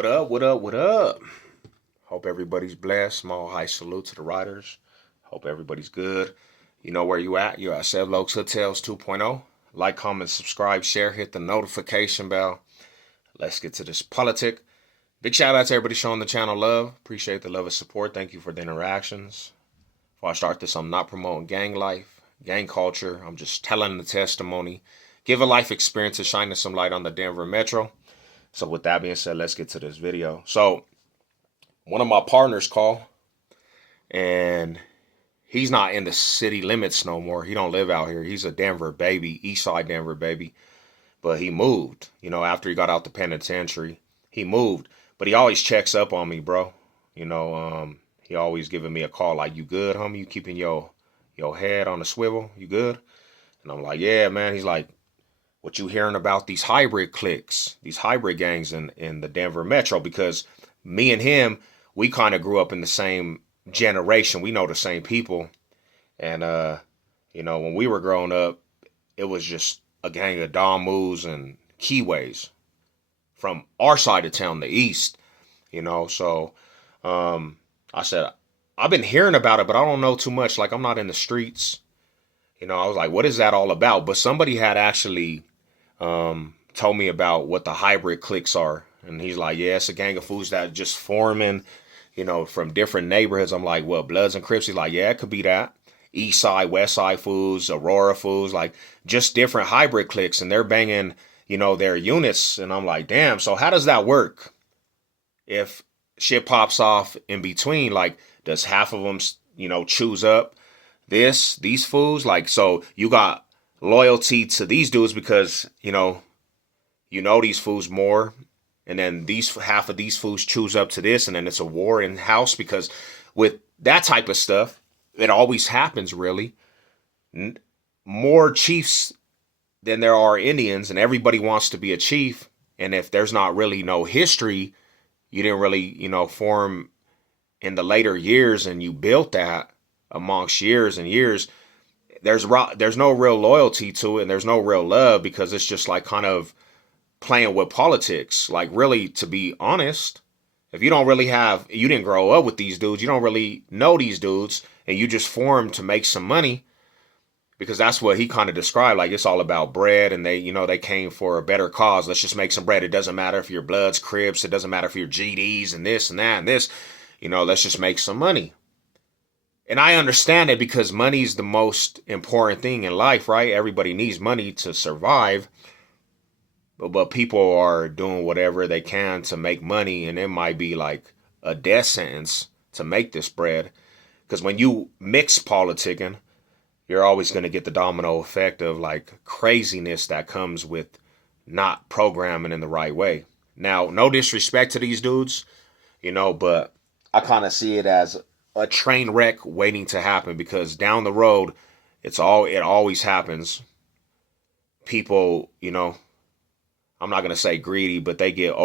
What up? What up? What up? Hope everybody's blessed. Small high salute to the riders. Hope everybody's good. You know where you at? You're at Seven Oaks Hotels 2.0. Like, comment, subscribe, share, hit the notification bell. Let's get to this politic. Big shout out to everybody showing the channel love. Appreciate the love and support. Thank you for the interactions. Before I start this, I'm not promoting gang life, gang culture. I'm just telling the testimony. Give a life experience and shining some light on the Denver Metro. So with that being said, let's get to this video. So one of my partners called, and he's not in the city limits no more. He don't live out here. He's a Denver baby, East Side Denver baby. But he moved, after he got out the penitentiary. He moved. But he always checks up on me, bro. He always giving me a call like, you good, homie? You keeping your head on the swivel? You good? And I'm like, yeah, man. He's like, what you hearing about these hybrid cliques, these hybrid gangs in the Denver Metro? Because me and him, we kind of grew up in the same generation. We know the same people. And, when we were growing up, it was just a gang of Damus and Keyways from our side of town, the East, So I said, I've been hearing about it, but I don't know too much. Like, I'm not in the streets. I was like, what is that all about? But somebody had actually told me about what the hybrid cliques are. And he's like, yeah, it's a gang of fools that just forming, from different neighborhoods. I'm like, well, Bloods and Crips? He's like, yeah, it could be that. East Side, West Side fools, Aurora fools, like just different hybrid cliques. And they're banging, their units. And I'm like, damn, so how does that work? If shit pops off in between, like, does half of them, choose up these fools? Like, so you got loyalty to these dudes because, these fools more. And then half of these fools choose up to this. And then it's a war in house because with that type of stuff, it always happens, really. More chiefs than there are Indians, and everybody wants to be a chief. And if there's not really no history, you didn't really, form in the later years, and you built that amongst years and years, there's no real loyalty to it, and there's no real love, because it's just like kind of playing with politics. Like, really, to be honest, if you didn't grow up with these dudes, you don't really know these dudes, and you just form to make some money, because that's what he kind of described. Like, it's all about bread, and they came for a better cause. Let's just make some bread. It doesn't matter if you're Bloods, Crips. It doesn't matter if you're GDs and this and that and this. Let's just make some money. And I understand it, because money's the most important thing in life, right? Everybody needs money to survive. But people are doing whatever they can to make money, and it might be like a death sentence to make this bread. Because when you mix politicking, you're always going to get the domino effect of like craziness that comes with not programming in the right way. Now, no disrespect to these dudes, but I kind of see it as a train wreck waiting to happen, because down the road, it always happens. People, I'm not going to say greedy, but they get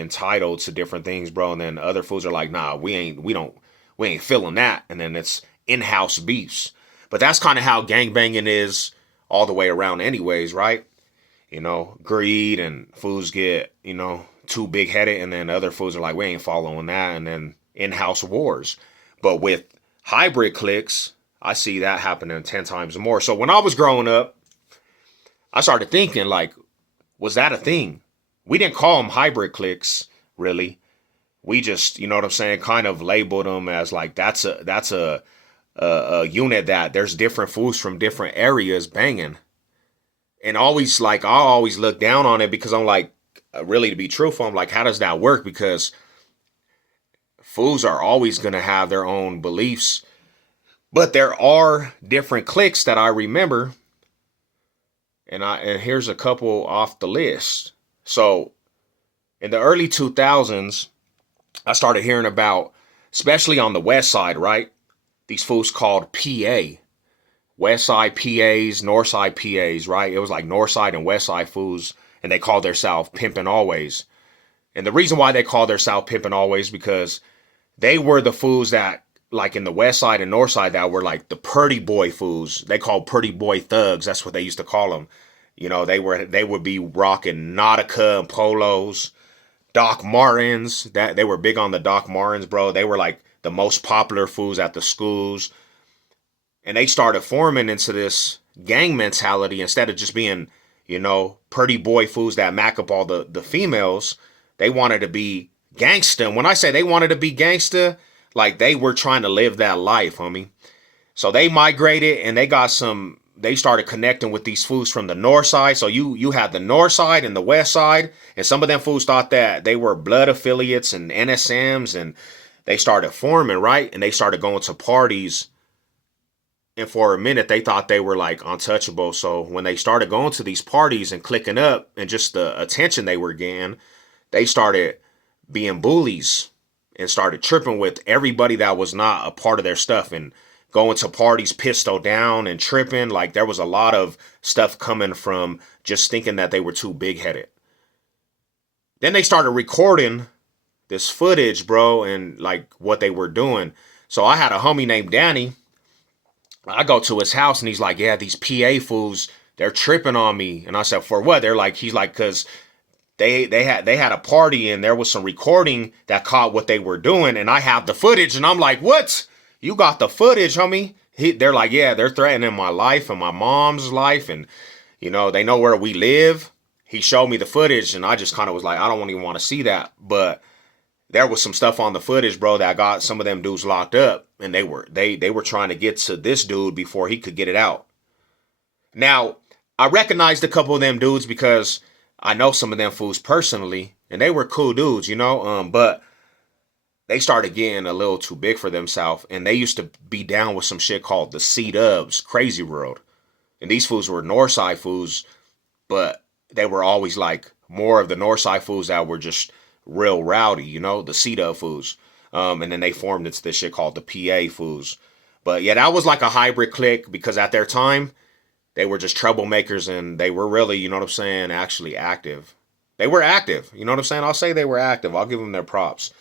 entitled to different things, bro. And then other fools are like, nah, we ain't feeling that. And then it's in-house beefs. But that's kind of how gangbanging is all the way around anyways, right? Greed, and fools get, too big-headed, and then other fools are like, we ain't following that, and then in-house wars. But with hybrid cliques, I see that happening 10 times more. So when I was growing up, I started thinking, like, was that a thing? We didn't call them hybrid cliques, really. We just, kind of labeled them as like, that's a unit that there's different fools from different areas banging. And I always look down on it, because I'm like, really, to be truthful, I'm like, how does that work? Because fools are always going to have their own beliefs. But there are different cliques that I remember. And here's a couple off the list. So in the early 2000s, I started hearing about, especially on the West Side, right? These fools called PA. West Side PAs, North Side PAs, right? It was like North Side and West Side fools, and they called themselves Pimpin' Always. And the reason why they called themselves Pimpin' Always, because they were the fools that, like in the West Side and North Side, that were like the pretty boy fools. They called pretty boy thugs. That's what they used to call them. They would be rocking Nautica and polos, Doc Martens. That they were big on the Doc Martens, bro. They were like the most popular foods at the schools. And they started forming into this gang mentality instead of just being, pretty boy fools that mac up all the females. They wanted to be gangsta. And when I say they wanted to be gangsta, like they were trying to live that life, homie. So they migrated and they started connecting with these fools from the north side. So you had the north side and the west side, and some of them fools thought that they were blood affiliates and NSMs, and they started forming, right? And they started going to parties, and for a minute they thought they were like untouchable. So when they started going to these parties and clicking up and just the attention they were getting, they started being bullies and started tripping with everybody that was not a part of their stuff, and going to parties pistol down and tripping. Like there was a lot of stuff coming from just thinking that they were too big headed. Then they started recording this footage, bro, and like what they were doing. So I had a homie named Danny. I go to his house and he's like, yeah, these PA fools, they're tripping on me. And I said, for what? He's like, cause they had a party and there was some recording that caught what they were doing, and I have the footage. And I'm like, what? You got the footage, homie? They're like, yeah, they're threatening my life and my mom's life, and they know where we live. He showed me the footage, and I just kind of was like, I don't even want to see that. But there was some stuff on the footage, bro, that got some of them dudes locked up, and they were trying to get to this dude before he could get it out. Now, I recognized a couple of them dudes because I know some of them fools personally, and they were cool dudes, but they started getting a little too big for themselves, and they used to be down with some shit called the C-Dubs, Crazy World. And these fools were Northside fools, but they were always like more of the Northside fools that were just real rowdy, the C-Dub fools. And then they formed into this shit called the PA fools. But yeah, that was like a hybrid clique, because at their time, they were just troublemakers, and they were really, actually active. They were active, I'll say they were active. I'll give them their props.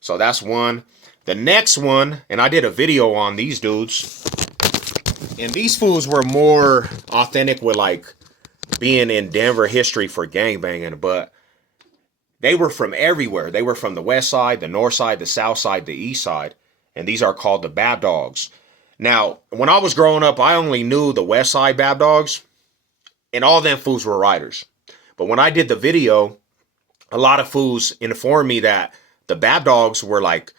So that's one. The next one, and I did a video on these dudes, and these fools were more authentic with like being in Denver history for gangbanging, but they were from everywhere. They were from the west side, the north side, the south side, the east side, and these are called the Bab Dogs. Now, when I was growing up, I only knew the west side Bab Dogs, and all them fools were riders. But when I did the video, a lot of fools informed me that the Bab Dogs were like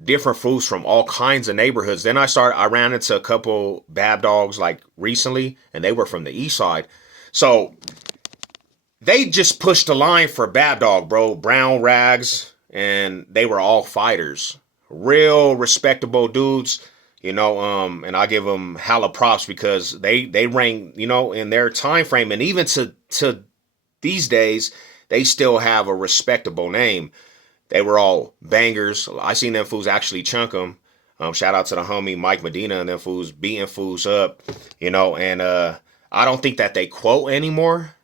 different fools from all kinds of neighborhoods. Then I ran into a couple Bab Dogs like recently, and they were from the east side. So they just pushed the line for Bab Dog, bro. Brown rags, and they were all fighters. Real respectable dudes, and I give them hella props because they rank, in their time frame, and even to these days, they still have a respectable name. They were all bangers. I seen them fools actually chunk them. Shout out to the homie Mike Medina and them fools beating fools up, and I don't think that they quote anymore,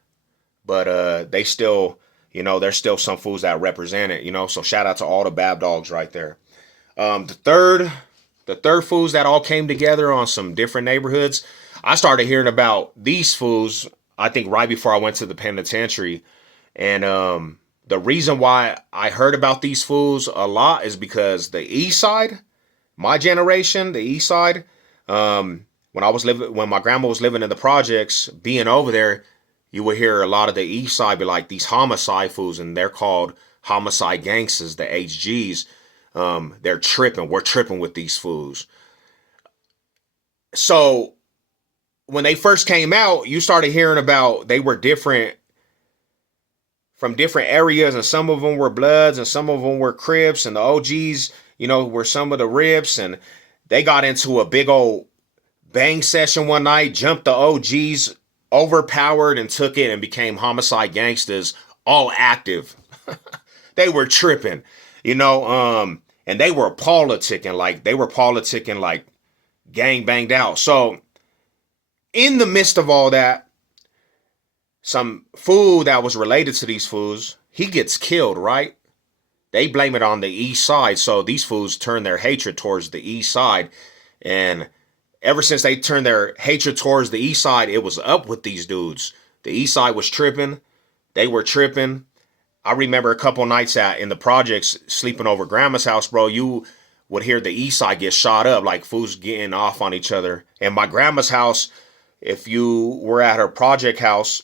but they still, there's still some fools that represent it, so shout out to all the Bab Dogs right there. The third fools that all came together on some different neighborhoods. I started hearing about these fools, I think right before I went to the penitentiary, and the reason why I heard about these fools a lot is because the east side, my generation, the east side, when my grandma was living in the projects, being over there, you would hear a lot of the east side be like these homicide fools, and they're called homicide gangsters, the HGs. They're tripping. We're tripping with these fools. So when they first came out, you started hearing about they were different from different areas, and some of them were Bloods and some of them were Crips, and the OGs, were some of the Rips, and they got into a big old bang session one night, jumped the OGs, overpowered, and took it and became homicide gangsters, all active. They were tripping, and they were politicking like gang banged out. So in the midst of all that, some fool that was related to these fools, he gets killed, right? They blame it on the east side, so these fools turn their hatred towards the east side, and ever since they turned their hatred towards the east side, it was up with these dudes. The east side was tripping, they were tripping, I remember a couple nights in the projects sleeping over grandma's house, bro. You would hear the east side get shot up, like fools getting off on each other. And my grandma's house, if you were at her project house,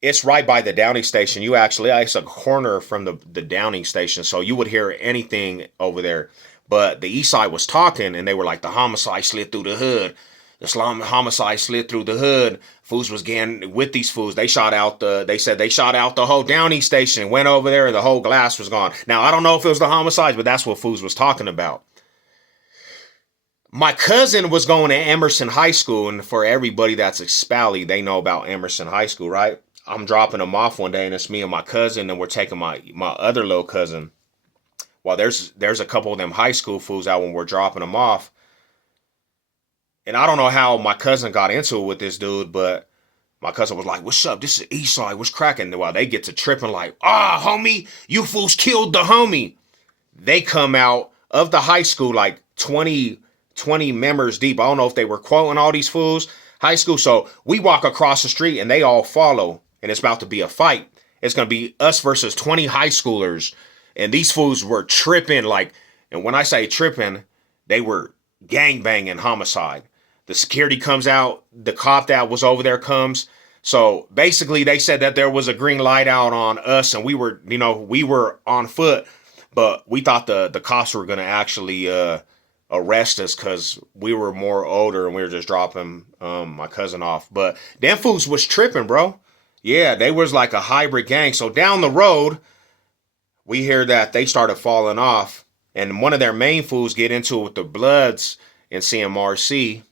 it's right by the Downing station. It's a corner from the Downing station, so you would hear anything over there. But the east side was talking, and they were like, the homicide slid through the hood. The homicide slid through the hood. Fools was getting with these fools. They said they shot out the whole Downing station, went over there, and the whole glass was gone. Now, I don't know if it was the homicides, but that's what fools was talking about. My cousin was going to Emerson High School, and for everybody that's a Spally, they know about Emerson High School, right? I'm dropping them off one day, and it's me and my cousin, and we're taking my other little cousin. Well, there's a couple of them high school fools out when we're dropping them off, and I don't know how my cousin got into it with this dude, but my cousin was like, "What's up? This is Eastside. What's cracking?" While they get to tripping, like, "Ah, homie, you fools killed the homie." They come out of the high school like 20 members deep. I don't know if they were quoting all these fools. High school. So we walk across the street and they all follow. And it's about to be a fight. It's going to be us versus 20 high schoolers. And these fools were tripping like, and when I say tripping, they were gang banging Homicide. The security comes out. The cop that was over there comes. So basically they said that there was a green light out on us and we were on foot. But we thought the cops were going to actually arrest us because we were more older and we were just dropping my cousin off. But them fools was tripping, bro. Yeah, they was like a hybrid gang. So down the road, we hear that they started falling off. And one of their main fools get into it with the Bloods in CMRC.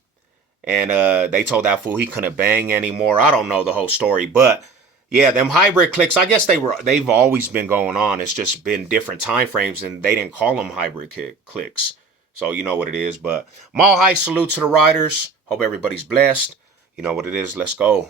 And they told that fool he couldn't bang anymore. I don't know the whole story. But yeah, them hybrid cliques, I guess they've always been going on. It's just been different time frames and they didn't call them hybrid cliques. So you know what it is. But Mall High salute to the riders. Hope everybody's blessed. You know what it is. Let's go.